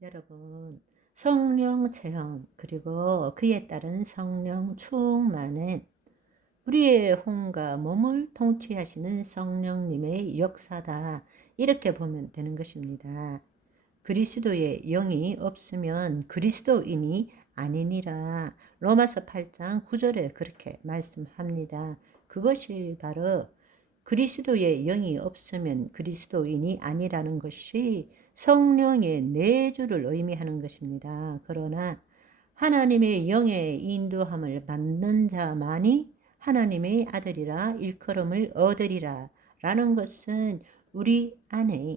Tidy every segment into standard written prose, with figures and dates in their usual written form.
여러분, 성령 체험, 그리고 그에 따른 성령 충만은 우리의 혼과 몸을 통치하시는 성령님의 역사다. 이렇게 보면 되는 것입니다. 그리스도의 영이 없으면 그리스도인이 아니니라. 로마서 8장 9절에 그렇게 말씀합니다. 그것이 바로 그리스도의 영이 없으면 그리스도인이 아니라는 것이 성령의 내주를 의미하는 것입니다. 그러나 하나님의 영의 인도함을 받는 자만이 하나님의 아들이라 일컬음을 얻으리라 라는 것은 우리의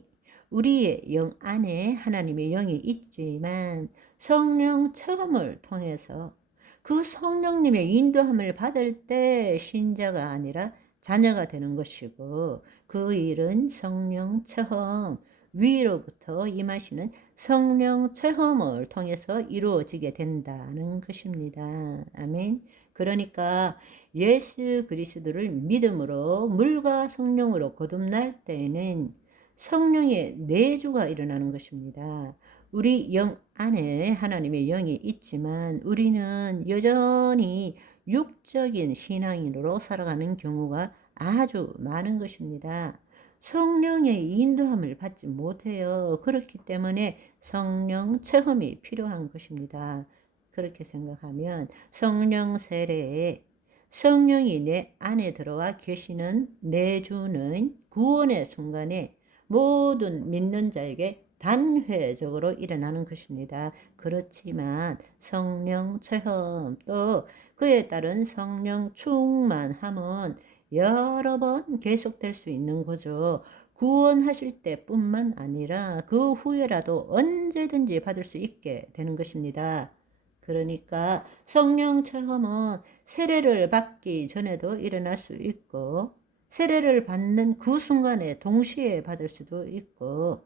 영 안에 하나님의 영이 있지만 성령 체험을 통해서 그 성령님의 인도함을 받을 때 신자가 아니라 자녀가 되는 것이고, 그 일은 성령 체험, 위로부터 임하시는 성령 체험을 통해서 이루어지게 된다는 것입니다. 아멘. 그러니까 예수 그리스도를 믿음으로 물과 성령으로 거듭날 때에는 성령의 내주가 일어나는 것입니다. 우리 영 안에 하나님의 영이 있지만 우리는 여전히 육적인 신앙인으로 살아가는 경우가 아주 많은 것입니다. 성령의 인도함을 받지 못해요. 그렇기 때문에 성령 체험이 필요한 것입니다. 그렇게 생각하면 성령 세례에 성령이 내 안에 들어와 계시는 내주는 구원의 순간에 모든 믿는 자에게 단회적으로 일어나는 것입니다. 그렇지만 성령 체험 또 그에 따른 성령 충만함은 여러 번 계속될 수 있는 거죠. 구원하실 때뿐만 아니라 그 후에라도 언제든지 받을 수 있게 되는 것입니다. 그러니까 성령 체험은 세례를 받기 전에도 일어날 수 있고, 세례를 받는 그 순간에 동시에 받을 수도 있고,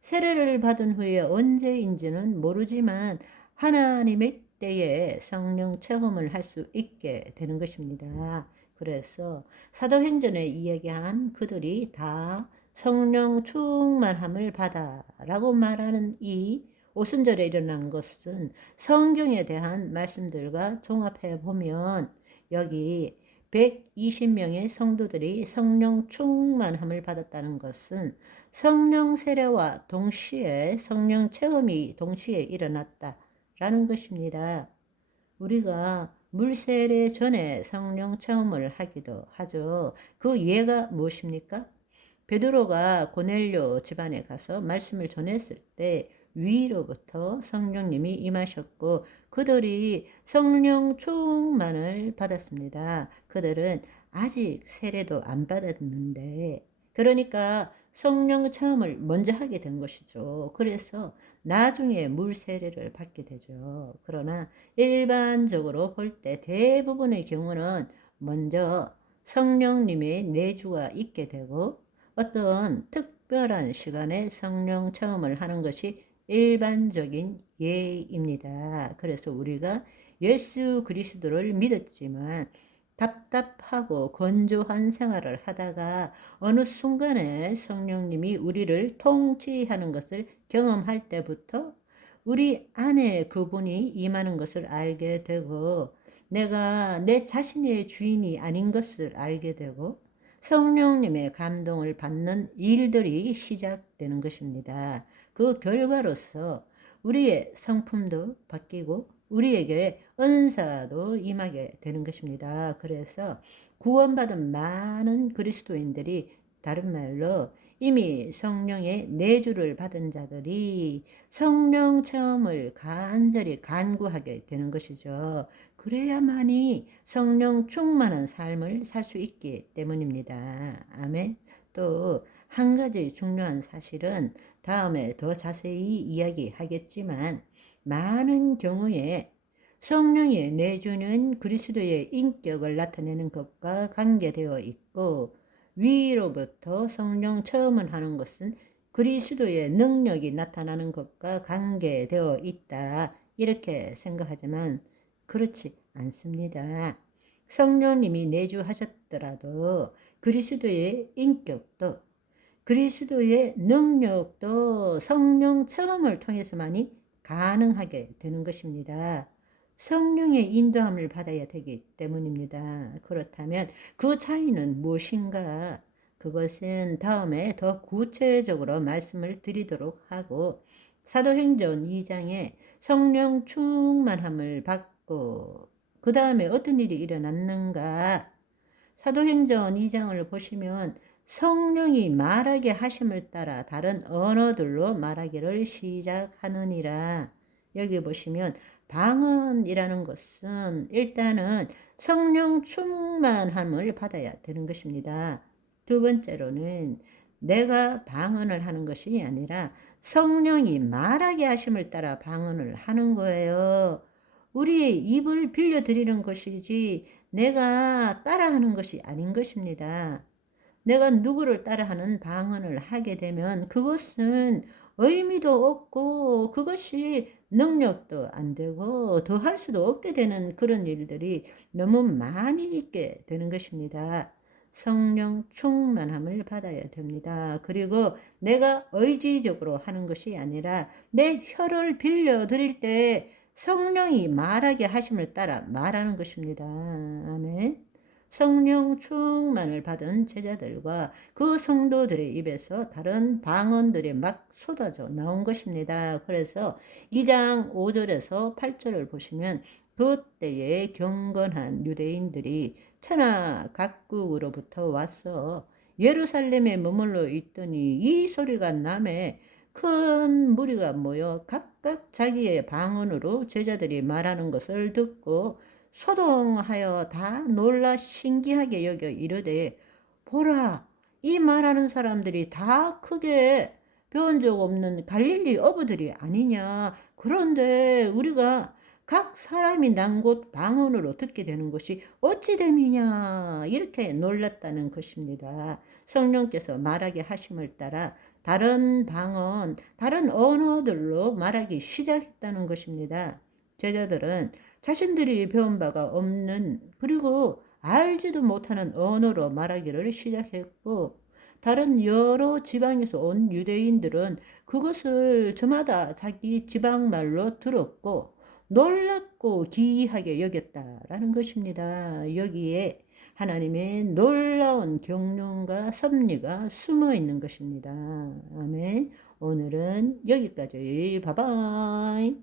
세례를 받은 후에 언제인지는 모르지만 하나님의 때에 성령 체험을 할 수 있게 되는 것입니다. 그래서 사도행전에 이야기한 그들이 다 성령 충만함을 받아 라고 말하는 이 오순절에 일어난 것은 성경에 대한 말씀들과 종합해 보면 여기 120명의 성도들이 성령 충만함을 받았다는 것은 성령 세례와 동시에 성령 체험이 동시에 일어났다라는 것입니다. 우리가 물 세례 전에 성령 체험을 하기도 하죠. 그 예가 무엇입니까? 베드로가 고넬료 집안에 가서 말씀을 전했을 때 위로부터 성령님이 임하셨고 그들이 성령 충만을 받았습니다. 그들은 아직 세례도 안 받았는데, 그러니까 성령 체험을 먼저 하게 된 것이죠. 그래서 나중에 물 세례를 받게 되죠. 그러나 일반적으로 볼 때 대부분의 경우는 먼저 성령님의 내주가 있게 되고 어떤 특별한 시간에 성령 체험을 하는 것이 일반적인 예입니다. 그래서 우리가 예수 그리스도를 믿었지만 답답하고 건조한 생활을 하다가 어느 순간에 성령님이 우리를 통치하는 것을 경험할 때부터 우리 안에 그분이 임하는 것을 알게 되고, 내가 내 자신의 주인이 아닌 것을 알게 되고 성령님의 감동을 받는 일들이 시작되는 것입니다. 그 결과로서 우리의 성품도 바뀌고 우리에게 은사도 임하게 되는 것입니다. 그래서 구원받은 많은 그리스도인들이, 다른 말로 이미 성령의 내주를 받은 자들이 성령 체험을 간절히 간구하게 되는 것이죠. 그래야만이 성령 충만한 삶을 살 수 있기 때문입니다. 아멘. 또 한 가지 중요한 사실은 다음에 더 자세히 이야기하겠지만, 많은 경우에 성령이 내주는 그리스도의 인격을 나타내는 것과 관계되어 있고, 위로부터 성령 체험을 하는 것은 그리스도의 능력이 나타나는 것과 관계되어 있다. 이렇게 생각하지만 그렇지 않습니다. 성령님이 내주하셨더라도 그리스도의 인격도 그리스도의 능력도 성령 체험을 통해서만이 가능하게 되는 것입니다. 성령의 인도함을 받아야 되기 때문입니다. 그렇다면 그 차이는 무엇인가? 그것은 다음에 더 구체적으로 말씀을 드리도록 하고, 사도행전 2장에 성령 충만함을 받고 그 다음에 어떤 일이 일어났는가? 사도행전 2장을 보시면 성령이 말하게 하심을 따라 다른 언어들로 말하기를 시작하느니라. 여기 보시면 방언이라는 것은 일단은 성령 충만함을 받아야 되는 것입니다. 두 번째로는 내가 방언을 하는 것이 아니라 성령이 말하게 하심을 따라 방언을 하는 거예요. 우리의 입을 빌려드리는 것이지 내가 따라하는 것이 아닌 것입니다. 내가 누구를 따라하는 방언을 하게 되면 그것은 의미도 없고 그것이 능력도 안 되고 더 할 수도 없게 되는 그런 일들이 너무 많이 있게 되는 것입니다. 성령 충만함을 받아야 됩니다. 그리고 내가 의지적으로 하는 것이 아니라 내 혀를 빌려 드릴 때 성령이 말하게 하심을 따라 말하는 것입니다. 아멘. 성령 충만을 받은 제자들과 그 성도들의 입에서 다른 방언들이 막 쏟아져 나온 것입니다. 그래서 2장 5절에서 8절을 보시면 그때에 경건한 유대인들이 천하 각국으로부터 와서 예루살렘에 머물러 있더니 이 소리가 나매 큰 무리가 모여 각각 자기의 방언으로 제자들이 말하는 것을 듣고 소동하여 다 놀라 신기하게 여겨 이르되, 보라, 이 말하는 사람들이 다 크게 배운 적 없는 갈릴리 어부들이 아니냐. 그런데 우리가 각 사람이 난 곳 방언으로 듣게 되는 것이 어찌 됨이냐. 이렇게 놀랐다는 것입니다. 성령께서 말하게 하심을 따라 다른 방언, 다른 언어들로 말하기 시작했다는 것입니다. 제자들은 자신들이 배운 바가 없는, 그리고 알지도 못하는 언어로 말하기를 시작했고, 다른 여러 지방에서 온 유대인들은 그것을 저마다 자기 지방 말로 들었고 놀랍고 기이하게 여겼다라는 것입니다. 여기에 하나님의 놀라운 경륜과 섭리가 숨어 있는 것입니다. 아멘. 오늘은 여기까지. 바이바이.